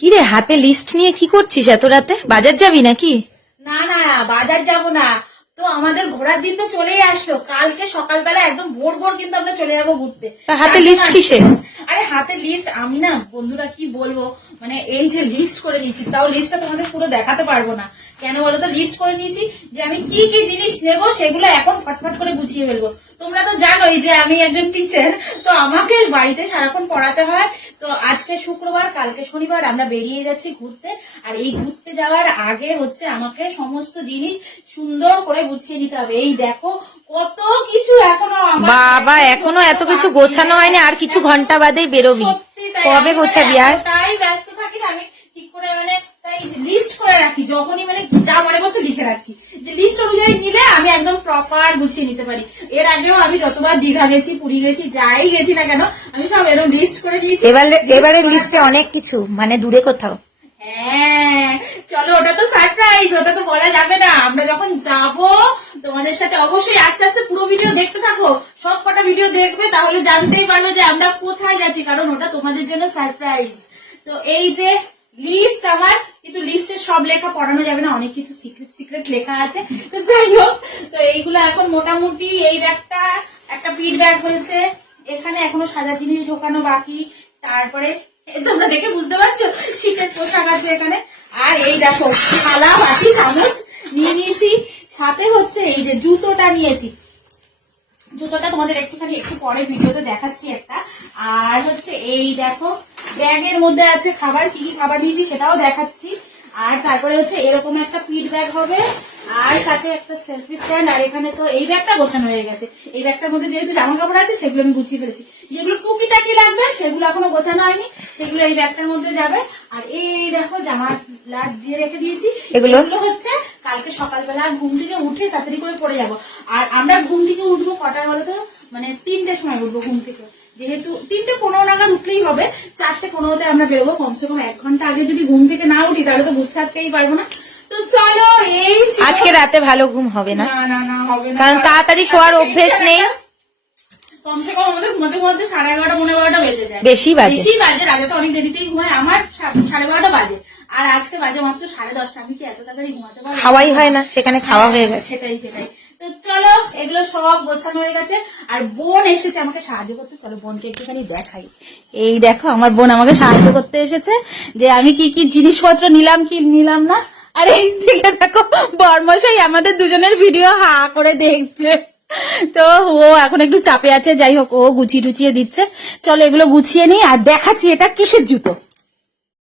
কি রে, হাতে লিস্ট নিয়ে কি করছিস এত রাতে? বাজার যাবি নাকি? না না বাজার যাব না তো, আমাদের ঘোরার দিন তো চলেই আসলো। কালকে সকালবেলা একদম ভোর ভোর কিন্তু আমরা চলে যাবো ঘুরতে। হাতে লিস্ট কিসের? আরে হাতে লিস্ট আমি না বন্ধুরা কি বলবো, মানে এই যে লিস্ট করে নিয়েছি, তাও লিস্টটা তোমাদের পুরো দেখাতে পারবো না। কেন বলো তো, লিস্ট করে নিয়েছি যে আমি কি কি জিনিস নেবো, সেগুলো এখন ফটফট করে গুছিয়ে ফেলবো। তোমরা তো জানোই যে আমি একজন টিচার, তো আমাকে বাড়িতে সারাক্ষণ পড়াতে হয়। তো আজকে শুক্রবার, কালকে শনিবার, আমরা বেরিয়ে যাচ্ছি ঘুরতে। আর এই ঘুরতে যাওয়ার আগে হচ্ছে আমাকে সমস্ত জিনিস সুন্দর করে গুছিয়ে নিতে হবে। এই দেখো কত কিছু এখনো, বাবা এখনো এত কিছু গোছানো হয়নি, আর কিছু ঘন্টা বাদেই বেরোবি। কবে গোছাবি? আর তাই ব্যস্ত থাকি না আমি, ঠিক করে মানে তাই লিস্ট করে রাখি। যখনই মানে যা মনে করছে লিখে রাখছি, যে লিস্ট অনুযায়ী নিলে আমি একদম প্রপার গুছিয়ে নিতে পারি। এর আগেও আমি যতবার দীঘা গেছি, পুরী গেছি, যাই গেছি না কেন, আমি সব এরকম লিস্ট করে নিয়েছি। এবারে লিস্টে অনেক কিছু, মানে দূরে কোথাও। হ্যাঁ চলো, ওটা তো সারপ্রাইজ, ওটা তো বলা যাবে না। আমরা যখন যাব তোমাদের সাথে অবশ্যই আস্তে আস্তে পুরো ভিডিও দেখতে থাকো, সব কটা ভিডিও দেখবে, তাহলে জানতেই পারবে যে আমরা কোথায় যাচ্ছি, কারণ ওটা তোমাদের জন্য সারপ্রাইজ। তো এই যে লিস্ট আমার, কিন্তু লিস্টের সব লেখা পড়ানো যাবে না, অনেক কিছু সিক্রেট সিক্রেট লেখা আছে। তো যাই হোক, তো এইগুলো এখন মোটামুটি, এই ব্যাগটা একটা পিট ব্যাগ হয়েছে, এখানে এখনো সাজার জিনিস ঢোকানো বাকি। তারপরে তোমরা দেখে বুঝতে পারছো শীতের পোশাক আছে এখানে। আর এই দেখো থালা বাটি চামচ নিয়ে নিয়েছি, সাথে হচ্ছে এই যে জুতোটা নিয়েছি। জুতোটা তোমাদের একটু পরে ভিডিওতে দেখাচ্ছি একটা। আর হচ্ছে এই দেখো ব্যাগের মধ্যে আছে খাবার, কি কি খাবার নিয়েছি সেটাও দেখাচ্ছি। আর তারপরে হচ্ছে এরকম একটা পিট ব্যাগ হবে, আর সাথে একটা সেলফি স্ট্যান্ড। আর এখানে তো এই ব্যাগটা গোছানো হয়ে গেছে। এই ব্যাগটার মধ্যে যেহেতু জামা কাপড় আছে সেগুলো আমি গুছিয়ে ফেলেছি। যেগুলো টুকিটাকি লাগবে সেগুলো এখনো গোছানো হয়নি, সেগুলো এই ব্যাগটার মধ্যে যাবে। আর এই দেখো জামা লাট দিয়ে রেখে দিয়েছি, এগুলো হচ্ছে কালকে সকালবেলা ঘুম থেকে উঠে তাড়াতাড়ি করে পড়ে যাব। আর আমরা ঘুম থেকে উঠবো কটায় বলতো, মানে 3টের সময় উঠবো ঘুম থেকে। যেহেতু 3:15 নাগাদ উঠলেই হবে, 4:15 আমরা বেরোবো। কমসে কম 1 ঘন্টা আগে যদি ঘুম থেকে না উঠি তাহলে তো গুছাতেই পারবো না। তো চলো, এই আজকে রাতে ভালো ঘুম হবে না, না হবে না, কারণ তাড়াতাড়ি শোয়ার অভ্যেস নেই। কমসে কম আমাদের ঘুমাতে ঘুমাতে 11:30 12:30 বেজে যায়। বেশি বাজে। রাজা তো অনেক দেরিতেই ঘুমায়, আমার 12:30 বাজে। আর আজকে বাজে মাত্র 10:30। আমি কি এত তাড়াতাড়ি ঘুমাতে পারবো? খাওয়াই হয় না, সেখানে খাওয়া হয়ে গেছে। সেটাই। তো চলো, এগুলো সব গোছানো হয়ে গেছে। আর বোন এসেছে আমাকে সাহায্য করতে, চলো বোনকে একটুখানি দেখাই। এই দেখো আমার বোন আমাকে সাহায্য করতে এসেছে, যে আমি কি কি জিনিসপত্র নিলাম কি নিলাম না। আর এই দিকে দেখো বর্মশাই আমাদের দুজনের ভিডিও হা করে দেখছে। তো ও এখন একটু চাপে আছে, যাই হোক ও গুছিয়ে টুচিয়ে দিচ্ছে। চলো এগুলো গুছিয়ে নিই আর দেখাচ্ছি এটা কিসের জুতো।